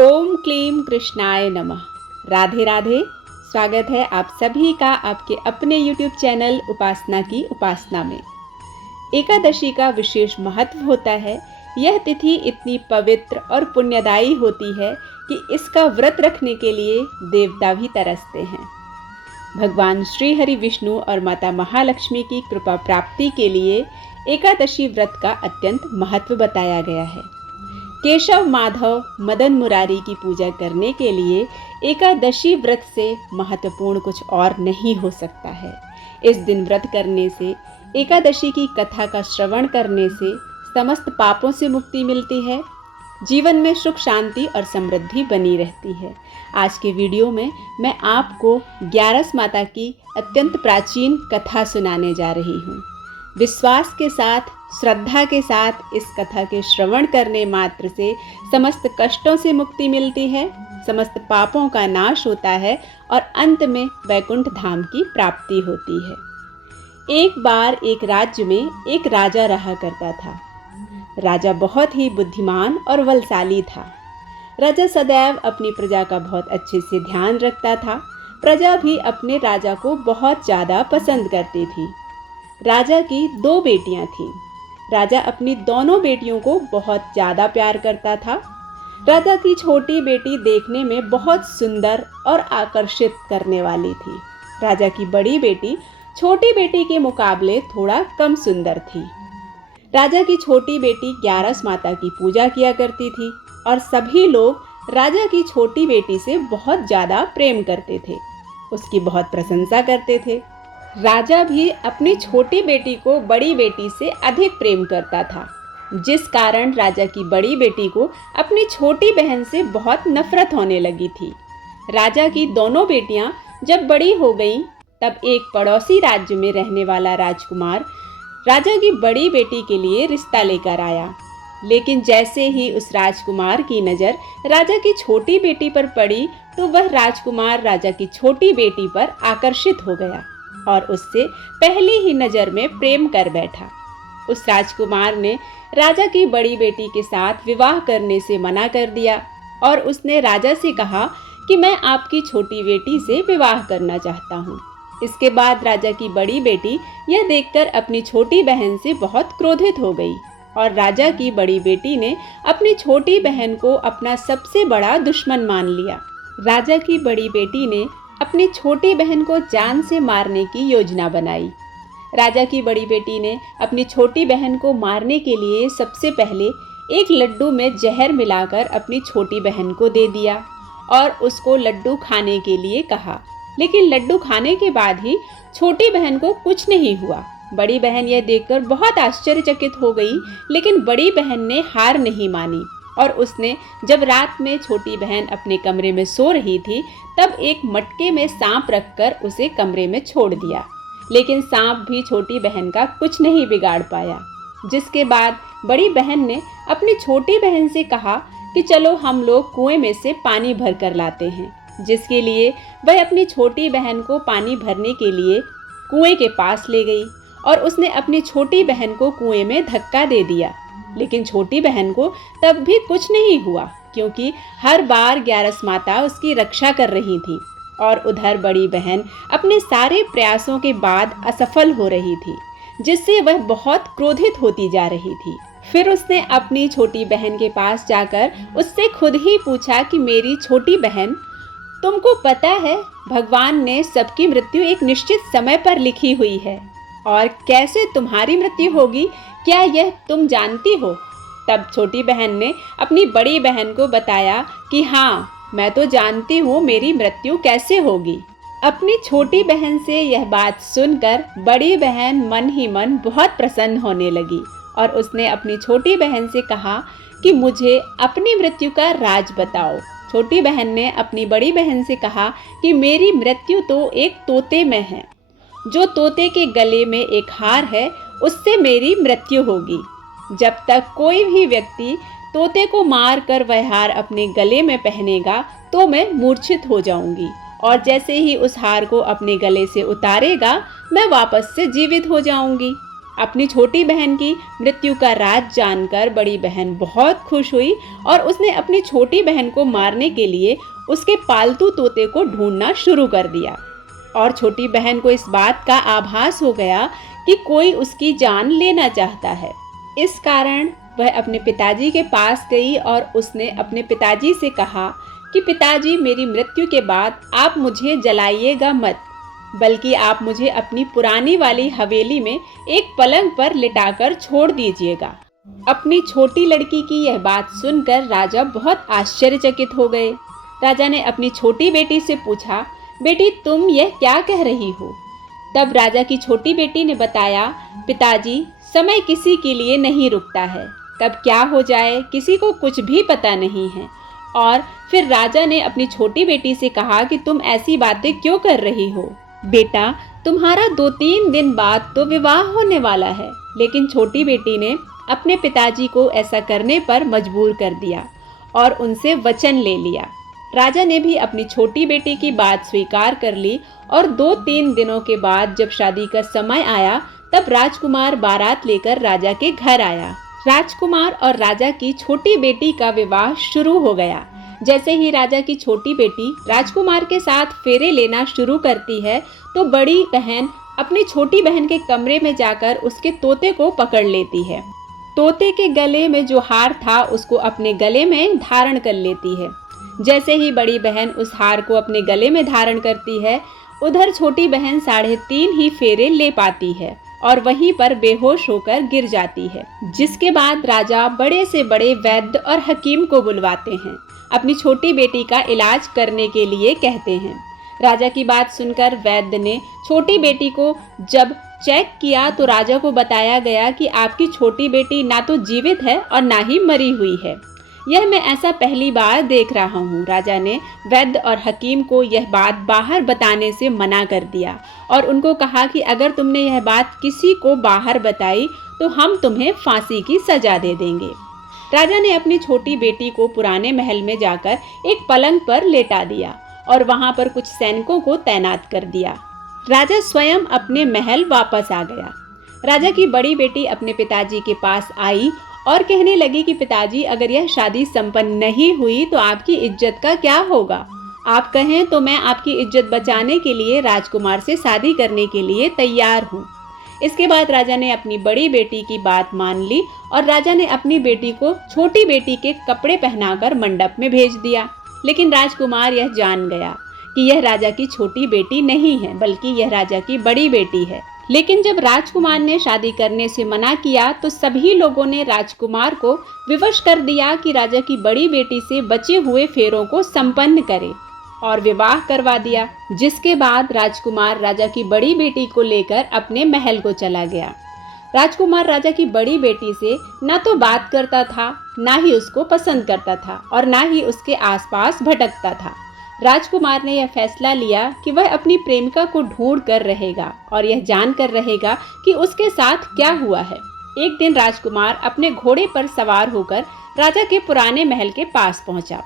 ओम क्लीम कृष्णाय नमः। राधे राधे। स्वागत है आप सभी का आपके अपने YouTube चैनल उपासना की उपासना में। एकादशी का विशेष महत्व होता है। यह तिथि इतनी पवित्र और पुण्यदायी होती है कि इसका व्रत रखने के लिए देवता भी तरसते हैं। भगवान श्री हरि विष्णु और माता महालक्ष्मी की कृपा प्राप्ति के लिए एकादशी व्रत का अत्यंत महत्व बताया गया है। केशव माधव मदन मुरारी की पूजा करने के लिए एकादशी व्रत से महत्वपूर्ण कुछ और नहीं हो सकता है। इस दिन व्रत करने से, एकादशी की कथा का श्रवण करने से समस्त पापों से मुक्ति मिलती है, जीवन में सुख शांति और समृद्धि बनी रहती है। आज के वीडियो में मैं आपको ग्यारस माता की अत्यंत प्राचीन कथा सुनाने जा रही हूँ। विश्वास के साथ, श्रद्धा के साथ इस कथा के श्रवण करने मात्र से समस्त कष्टों से मुक्ति मिलती है, समस्त पापों का नाश होता है और अंत में वैकुंठ धाम की प्राप्ति होती है। एक बार एक राज्य में एक राजा रहा करता था। राजा बहुत ही बुद्धिमान और बलशाली था। राजा सदैव अपनी प्रजा का बहुत अच्छे से ध्यान रखता था। प्रजा भी अपने राजा को बहुत ज़्यादा पसंद करती थी। राजा की 2 बेटियां थीं। राजा अपनी दोनों बेटियों को बहुत ज़्यादा प्यार करता था। राजा की छोटी बेटी देखने में बहुत सुंदर और आकर्षित करने वाली थी। राजा की बड़ी बेटी छोटी बेटी के मुकाबले थोड़ा कम सुंदर थी। राजा की छोटी बेटी ग्यारस माता की पूजा किया करती थी और सभी लोग राजा की छोटी बेटी से बहुत ज़्यादा प्रेम करते थे, उसकी बहुत प्रशंसा करते थे। राजा भी अपनी छोटी बेटी को बड़ी बेटी से अधिक प्रेम करता था, जिस कारण राजा की बड़ी बेटी को अपनी छोटी बहन से बहुत नफरत होने लगी थी। राजा की दोनों बेटियां जब बड़ी हो गईं, तब एक पड़ोसी राज्य में रहने वाला राजकुमार राजा की बड़ी बेटी के लिए रिश्ता लेकर आया। लेकिन जैसे ही उस राजकुमार की नज़र राजा की छोटी बेटी पर पड़ी, तो वह राजकुमार राजा की छोटी बेटी पर आकर्षित हो गया और उससे पहली ही नज़र में प्रेम कर बैठा। उस राजकुमार ने राजा की बड़ी बेटी के साथ विवाह करने से मना कर दिया और उसने राजा से कहा कि मैं आपकी छोटी बेटी से विवाह करना चाहता हूँ। इसके बाद राजा की बड़ी बेटी यह देखकर अपनी छोटी बहन से बहुत क्रोधित हो गई और राजा की बड़ी बेटी ने अपनी छोटी बहन को अपना सबसे बड़ा दुश्मन मान लिया। राजा की बड़ी बेटी ने अपनी छोटी बहन को जान से मारने की योजना बनाई। राजा की बड़ी बेटी ने अपनी छोटी बहन को मारने के लिए सबसे पहले एक लड्डू में जहर मिलाकर अपनी छोटी बहन को दे दिया और उसको लड्डू खाने के लिए कहा। लेकिन लड्डू खाने के बाद ही छोटी बहन को कुछ नहीं हुआ। बड़ी बहन यह देखकर बहुत आश्चर्यचकित हो गई, लेकिन बड़ी बहन ने हार नहीं मानी और उसने जब रात में छोटी बहन अपने कमरे में सो रही थी, तब एक मटके में सांप रखकर उसे कमरे में छोड़ दिया। लेकिन सांप भी छोटी बहन का कुछ नहीं बिगाड़ पाया। जिसके बाद बड़ी बहन ने अपनी छोटी बहन से कहा कि चलो हम लोग कुएं में से पानी भर कर लाते हैं। जिसके लिए वह अपनी छोटी बहन को पानी भरने के लिए कुएं के पास ले गई और उसने अपनी छोटी बहन को कुएं में धक्का दे दिया। लेकिन छोटी बहन को तब भी कुछ नहीं हुआ, क्योंकि हर बार ग्यारस माता उसकी रक्षा कर रही थी और उधर बड़ी बहन अपने सारे प्रयासों के बाद असफल हो रही थी, जिससे वह बहुत क्रोधित होती जा रही थी। फिर उसने अपनी छोटी बहन के पास जाकर उससे खुद ही पूछा कि मेरी छोटी बहन, तुमको पता है भगवान ने सबकी मृत्यु एक निश्चित समय पर लिखी हुई है और कैसे तुम्हारी मृत्यु होगी, क्या यह तुम जानती हो? तब छोटी बहन ने अपनी बड़ी बहन को बताया कि हाँ, मैं तो जानती हूँ मेरी मृत्यु कैसे होगी। अपनी छोटी बहन से यह बात सुनकर बड़ी बहन मन ही मन बहुत प्रसन्न होने लगी और उसने अपनी छोटी बहन से कहा कि मुझे अपनी मृत्यु का राज बताओ। छोटी बहन ने अपनी बड़ी बहन से कहा कि मेरी मृत्यु तो एक तोते में है। जो तोते के गले में एक हार है, उससे मेरी मृत्यु होगी। जब तक कोई भी व्यक्ति तोते को मार कर वह हार अपने गले में पहनेगा, तो मैं मूर्छित हो जाऊंगी और जैसे ही उस हार को अपने गले से उतारेगा, मैं वापस से जीवित हो जाऊंगी। अपनी छोटी बहन की मृत्यु का राज जानकर बड़ी बहन बहुत खुश हुई और उसने अपनी छोटी बहन को मारने के लिए उसके पालतू तोते को ढूंढना शुरू कर दिया। और छोटी बहन को इस बात का आभास हो गया कि कोई उसकी जान लेना चाहता है। इस कारण वह अपने पिताजी के पास गई और उसने अपने पिताजी से कहा कि पिताजी, मेरी मृत्यु के बाद आप मुझे जलाइएगा मत, बल्कि आप मुझे अपनी पुरानी वाली हवेली में एक पलंग पर लिटाकर छोड़ दीजिएगा। अपनी छोटी लड़की की यह बात सुनकर राजा बहुत आश्चर्यचकित हो गए। राजा ने अपनी छोटी बेटी से पूछा, बेटी तुम यह क्या कह रही हो? तब राजा की छोटी बेटी ने बताया, पिताजी, समय किसी के लिए नहीं रुकता है, कब क्या हो जाए किसी को कुछ भी पता नहीं है। और फिर राजा ने अपनी छोटी बेटी से कहा कि तुम ऐसी बातें क्यों कर रही हो? बेटा, तुम्हारा 2-3 दिन बाद तो विवाह होने वाला है। लेकिन छोटी बेटी ने अपने पिताजी को ऐसा करने पर मजबूर कर दिया और उनसे वचन ले लिया। राजा ने भी अपनी छोटी बेटी की बात स्वीकार कर ली और 2-3 दिनों के बाद जब शादी का समय आया तब राजकुमार बारात लेकर राजा के घर आया। राजकुमार और राजा की छोटी बेटी का विवाह शुरू हो गया। जैसे ही राजा की छोटी बेटी राजकुमार के साथ फेरे लेना शुरू करती है तो बड़ी बहन अपनी छोटी बहन के कमरे में जाकर उसके तोते को पकड़ लेती है। तोते के गले में जो हार था उसको अपने गले में धारण कर लेती है। जैसे ही बड़ी बहन उस हार को अपने गले में धारण करती है, उधर छोटी बहन 3.5 ही फेरे ले पाती है और वहीं पर बेहोश होकर गिर जाती है। जिसके बाद राजा बड़े से बड़े वैद्य और हकीम को बुलवाते हैं, अपनी छोटी बेटी का इलाज करने के लिए कहते हैं। राजा की बात सुनकर वैद्य ने छोटी बेटी को जब चेक किया तो राजा को बताया गया कि आपकी छोटी बेटी ना तो जीवित है और ना ही मरी हुई है। यह मैं ऐसा पहली बार देख रहा हूँ। राजा ने वैद्य और हकीम को यह बात बाहर बताने से मना कर दिया और उनको कहा कि अगर तुमने यह बात किसी को बाहर बताई तो हम तुम्हें फांसी की सजा दे देंगे। राजा ने अपनी छोटी बेटी को पुराने महल में जाकर एक पलंग पर लेटा दिया और वहां पर कुछ सैनिकों को तैनात कर दिया। राजा स्वयं अपने महल वापस आ गया। राजा की बड़ी बेटी अपने पिताजी के पास आई और कहने लगी कि पिताजी, अगर यह शादी संपन्न नहीं हुई तो आपकी इज्जत का क्या होगा? आप कहें तो मैं आपकी इज्जत बचाने के लिए राजकुमार से शादी करने के लिए तैयार हूँ। इसके बाद राजा ने अपनी बड़ी बेटी की बात मान ली और राजा ने अपनी बेटी को छोटी बेटी के कपड़े पहनाकर मंडप में भेज दिया। लेकिन राजकुमार यह जान गया कि यह राजा की छोटी बेटी नहीं है, बल्कि यह राजा की बड़ी बेटी है। लेकिन जब राजकुमार ने शादी करने से मना किया तो सभी लोगों ने राजकुमार को विवश कर दिया कि राजा की बड़ी बेटी से बचे हुए फेरों को संपन्न करे और विवाह करवा दिया। जिसके बाद राजकुमार राजा की बड़ी बेटी को लेकर अपने महल को चला गया। राजकुमार राजा की बड़ी बेटी से ना तो बात करता था, ना ही उसको पसंद करता था और ना ही उसके आसपास भटकता था। राजकुमार ने यह फैसला लिया कि वह अपनी प्रेमिका को ढूंढ कर रहेगा और यह जानकर रहेगा कि उसके साथ क्या हुआ है। एक दिन राजकुमार अपने घोड़े पर सवार होकर राजा के पुराने महल के पास पहुंचा,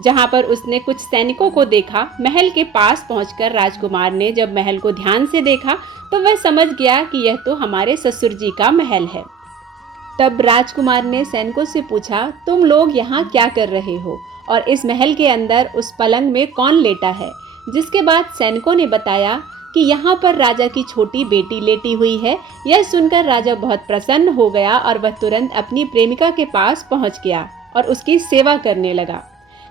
जहां पर उसने कुछ सैनिकों को देखा। महल के पास पहुंचकर राजकुमार ने जब महल को ध्यान से देखा तो वह समझ गया कि यह तो हमारे ससुर जी का महल है। तब राजकुमार ने सैनिकों से पूछा, तुम लोग यहाँ क्या कर रहे हो और इस महल के अंदर उस पलंग में कौन लेटा है? जिसके बाद सैनिकों ने बताया कि यहाँ पर राजा की छोटी बेटी लेटी हुई है। यह सुनकर राजा बहुत प्रसन्न हो गया और वह तुरंत अपनी प्रेमिका के पास पहुँच गया और उसकी सेवा करने लगा।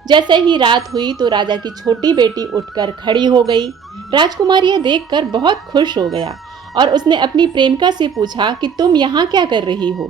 जैसे ही रात हुई तो राजा की छोटी बेटी उठकर खड़ी हो गई। राजकुमार यह देखकर बहुत खुश हो गया और उसने अपनी प्रेमिका से पूछा कि तुम यहाँ क्या कर रही हो?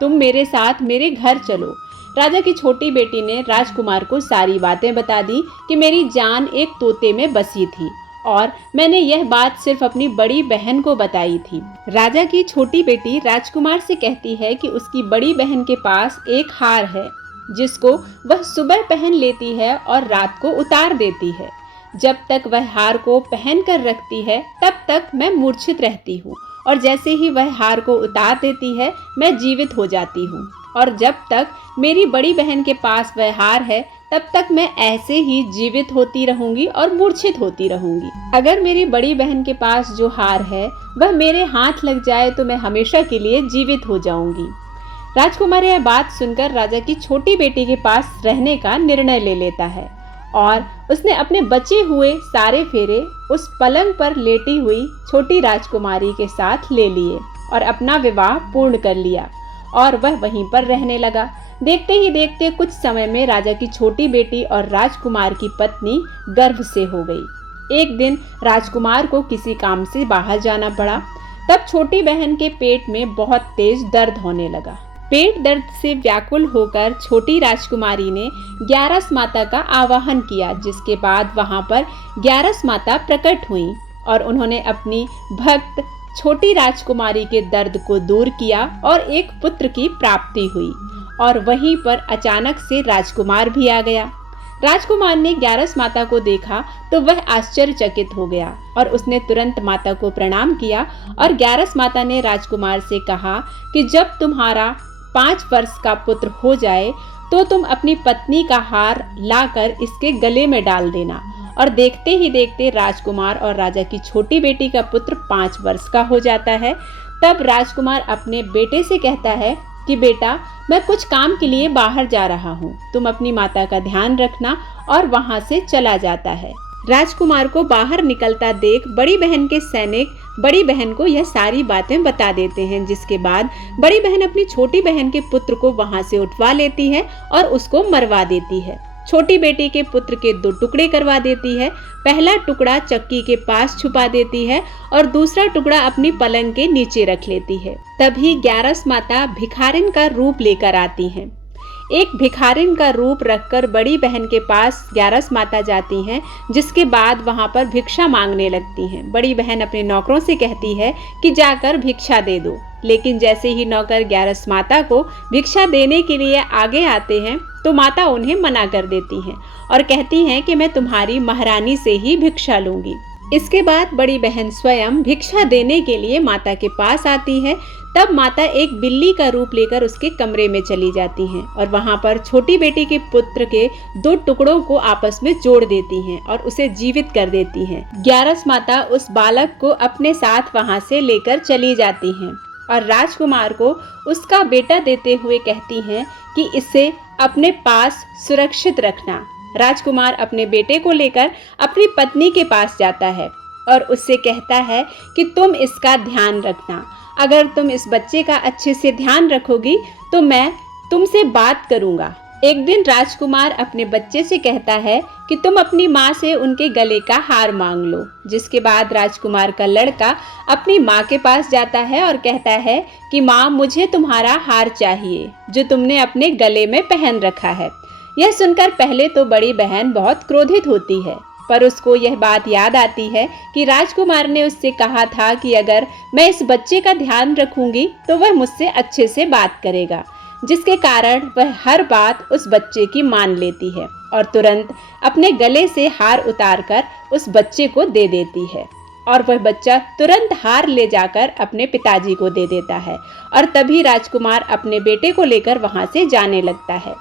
तुम मेरे साथ मेरे घर चलो। राजा की छोटी बेटी ने राजकुमार को सारी बातें बता दी कि मेरी जान एक तोते में बसी थी और मैंने यह बात सिर्फ अपनी बड़ी बहन को बताई थी। राजा की छोटी बेटी राजकुमार से कहती है कि उसकी बड़ी बहन के पास एक हार है जिसको वह सुबह पहन लेती है और रात को उतार देती है। जब तक वह हार को पहन कर रखती है तब तक मैं मूर्छित रहती हूँ और जैसे ही वह हार को उतार देती है मैं जीवित हो जाती हूँ। और जब तक मेरी बड़ी बहन के पास वह हार है तब तक मैं ऐसे ही जीवित होती रहूंगी और मूर्छित होती रहूंगी। अगर मेरी बड़ी बहन के पास जो हार है वह मेरे हाथ लग जाए तो मैं हमेशा के लिए जीवित हो जाऊंगी। राजकुमार यह बात सुनकर राजा की छोटी बेटी के पास रहने का निर्णय ले लेता है और उसने अपने बचे हुए सारे फेरे उस पलंग पर लेटी हुई छोटी राजकुमारी के साथ ले लिए और अपना विवाह पूर्ण कर लिया और वह वहीं पर रहने लगा। देखते ही देखते कुछ समय में राजा की छोटी बेटी और राजकुमार की पत्नी गर्भ से हो गई। एक दिन राजकुमार को किसी काम से बाहर जाना पड़ा। तब छोटी बहन के पेट में बहुत तेज दर्द होने लगा। पेट दर्द से व्याकुल होकर छोटी राजकुमारी ने ग्यारस माता का आवाहन किया, जिसके बाद वहां पर ग्यारस माता प्रकट हुई और उन्होंने अपनी भक्त छोटी राजकुमारी के दर्द को दूर किया और एक पुत्र की प्राप्ति हुई। और वहीं पर अचानक से राजकुमार भी आ गया। राजकुमार ने ग्यारस माता को देखा तो वह आश्चर्यचकित हो गया और उसने तुरंत माता को प्रणाम किया और ग्यारस माता ने राजकुमार से कहा कि जब तुम्हारा 5 वर्ष का पुत्र हो जाए तो तुम अपनी पत्नी का हार लाकर इसके गले में डाल देना। और देखते ही देखते राजकुमार और राजा की छोटी बेटी का पुत्र 5 वर्ष का हो जाता है। तब राजकुमार अपने बेटे से कहता है कि बेटा, मैं कुछ काम के लिए बाहर जा रहा हूँ, तुम अपनी माता का ध्यान रखना, और वहाँ से चला जाता है। राजकुमार को बाहर निकलता देख बड़ी बहन के सैनिक बड़ी बहन को यह सारी बातें बता देते हैं, जिसके बाद बड़ी बहन अपनी छोटी बहन के पुत्र को वहाँ से उठवा लेती है और उसको मरवा देती है। छोटी बेटी के पुत्र के 2 टुकड़े करवा देती है। पहला टुकड़ा चक्की के पास छुपा देती है और दूसरा टुकड़ा अपनी पलंग के नीचे रख लेती है। तभी ग्यारस माता भिखारिन का रूप लेकर आती हैं। एक भिखारिन का रूप रखकर बड़ी बहन के पास ग्यारस माता जाती हैं, जिसके बाद वहां पर भिक्षा मांगने लगती हैं। बड़ी बहन अपने नौकरों से कहती है कि जाकर भिक्षा दे दो, लेकिन जैसे ही नौकर ग्यारस माता को भिक्षा देने के लिए आगे आते हैं तो माता उन्हें मना कर देती हैं और कहती हैं कि मैं तुम्हारी महारानी से ही भिक्षा लूंगी। इसके बाद बड़ी बहन स्वयं भिक्षा देने के लिए माता के पास आती है। तब माता एक बिल्ली का रूप लेकर उसके कमरे में चली जाती हैं और वहां पर छोटी बेटी के पुत्र के 2 टुकड़ों को आपस में जोड़ देती हैं और उसे जीवित कर देती हैं। ग्यारस माता उस बालक को अपने साथ वहां से लेकर चली जाती हैं और राजकुमार को उसका बेटा देते हुए कहती हैं कि इसे अपने पास सुरक्षित रखना। राजकुमार अपने बेटे को लेकर अपनी पत्नी के पास जाता है और उससे कहता है कि तुम इसका ध्यान रखना। अगर तुम इस बच्चे का अच्छे से ध्यान रखोगी तो मैं तुमसे बात करूंगा। एक दिन राजकुमार अपने बच्चे से कहता है कि तुम अपनी माँ से उनके गले का हार मांग लो। जिसके बाद राजकुमार का लड़का अपनी माँ के पास जाता है और कहता है कि माँ, मुझे तुम्हारा हार चाहिए जो तुमने अपने गले में पहन रखा है। यह सुनकर पहले तो बड़ी बहन बहुत क्रोधित होती है, पर उसको यह बात याद आती है कि राजकुमार ने उससे कहा था कि अगर मैं इस बच्चे का ध्यान रखूंगी तो वह मुझसे अच्छे से बात करेगा, जिसके कारण वह हर बात उस बच्चे की मान लेती है और तुरंत अपने गले से हार उतारकर उस बच्चे को दे देती है। और वह बच्चा तुरंत हार ले जाकर अपने पिताजी को दे देता है और तभी राजकुमार अपने बेटे को लेकर वहां से जाने लगता है।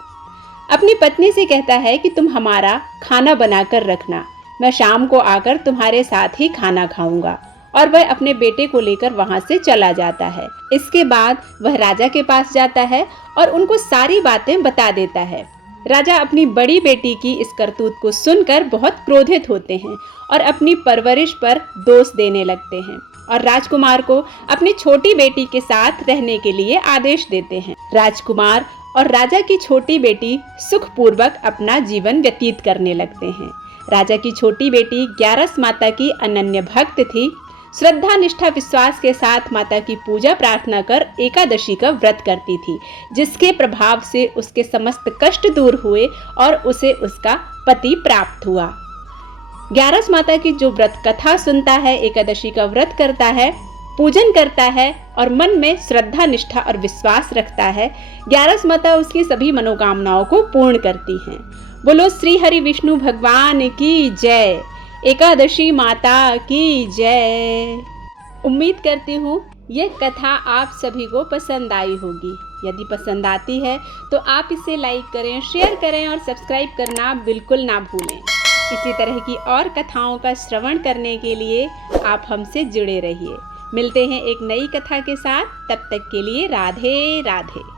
अपनी पत्नी से कहता है कि तुम हमारा खाना बनाकर रखना, मैं शाम को आकर तुम्हारे साथ ही खाना खाऊंगा। और वह अपने बेटे को लेकर वहां से चला जाता है। इसके बाद वह राजा के पास जाता है और उनको सारी बातें बता देता है। राजा अपनी बड़ी बेटी की इस करतूत को सुनकर बहुत क्रोधित होते हैं और अपनी परवरिश पर दोष देने लगते हैं और राजकुमार को अपनी छोटी बेटी के साथ रहने के लिए आदेश देते हैं। राजकुमार और राजा की छोटी बेटी सुखपूर्वक अपना जीवन व्यतीत करने लगते हैं। राजा की छोटी बेटी ग्यारस माता की अनन्य भक्त थी। श्रद्धा, निष्ठा, विश्वास के साथ माता की पूजा प्रार्थना कर एकादशी का व्रत करती थी, जिसके प्रभाव से उसके समस्त कष्ट दूर हुए और उसे उसका पति प्राप्त हुआ। ग्यारस माता की जो व्रत कथा सुनता है, एकादशी का व्रत करता है, पूजन करता है और मन में श्रद्धा, निष्ठा और विश्वास रखता है, ग्यारस माता उसकी सभी मनोकामनाओं को पूर्ण करती हैं। बोलो श्री हरि विष्णु भगवान की जय, एकादशी माता की जय। उम्मीद करती हूँ यह कथा आप सभी को पसंद आई होगी। यदि पसंद आती है तो आप इसे लाइक करें, शेयर करें और सब्सक्राइब करना बिल्कुल ना भूलें। इसी तरह की और कथाओं का श्रवण करने के लिए आप हमसे जुड़े रहिए। मिलते हैं एक नई कथा के साथ, तब तक के लिए राधे राधे।